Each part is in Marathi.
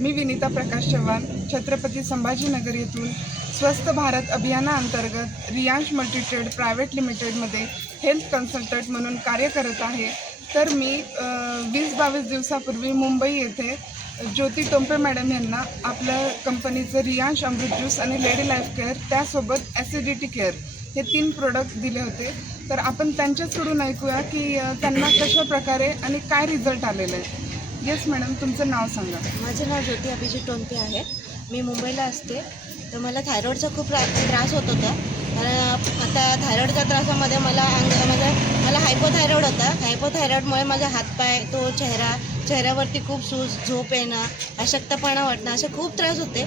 मी विनीता प्रकाश चव्हाण छत्रपती संभाजीनगर येथून स्वस्थ भारत अभियानाअंतर्गत रियांश मल्टीट्रेड प्रायव्हेट लिमिटेडमध्ये हेल्थ कन्सल्टंट म्हणून कार्य करत आहे। तर मी 20-22 दिवसापूर्वी मुंबई येथे ज्योती टोंपे मॅडम यांना आपल्या कंपनीचं रियांश अमृत ज्यूस आणि लेडी लाईफ केअर त्यासोबत ॲसिडिटी केअर हे 3 प्रोडक्ट दिले होते। तर आपण त्यांच्याकडून ऐकूया की त्यांना कशा प्रकारे आणि काय रिझल्ट आलेले आहे। येस मॅडम, तुमचं नाव सांगा। माझं नाव ज्योती अभिजित टोंपे आहे। मी मुंबईला असते। तर मला थायरॉईडचा खूप त्रास होत होता। आता थायरॉईडच्या त्रासामध्ये मला हायपोथायरॉईड होता। हायपोथायरॉईडमुळे माझा हातपाय, तो चेहऱ्यावरती खूप सूज, झोप येणं, अशक्तपणा वाटणं असे खूप त्रास होते।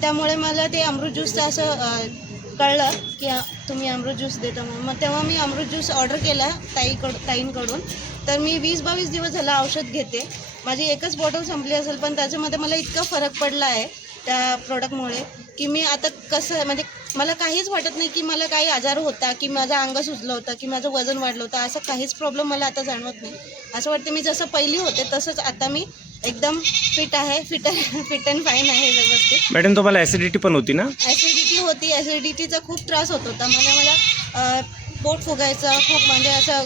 त्यामुळे मला ते अमृत ज्यूसचं असं कळलं की तुम्ही अमृत ज्यूस देता म्हणून। मग तेव्हा मी अमृत ज्यूस ऑर्डर केला ताईंकडून। तर मी 20-22 दिवस झाला औषध घेते। माझी एकच बॉटल संपली असेल, पण त्याच्यामध्ये मला इतका फरक पडला आहे त्या प्रोडक्टमुळे की मी आता कसं म्हणजे मला काहीच वाटत नाही की मला काही आजार होता, की माझं अंग सुजलं होतं, की माझं वजन वाढलं होतं। असं काहीच प्रॉब्लेम मला आता जाणवत नाही। असं वाटतं मी जसं पहिली होते तसंच आता मी एकदम फिट अँड फाईन आहे, व्यवस्थित। मॅडम, तुम्हाला ॲसिडिटी पण होती ना? ॲसिडिटी होती। ॲसिडिटीचा खूप त्रास होत होता मला पोट फुगायचं खूप, म्हणजे असं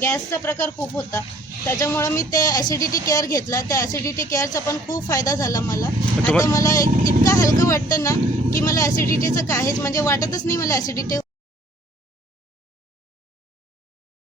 गॅसचा प्रकार खूप होता। त्याच्यामुळं मी ते ॲसिडिटी केअर घेतला। त्या ॲसिडिटी केअरचा पण खूप फायदा झाला मला। आता मला इतकं हलकं वाटतं ना की मला ॲसिडिटीचं काहीच म्हणजे वाटतच नाही मला ॲसिडिटी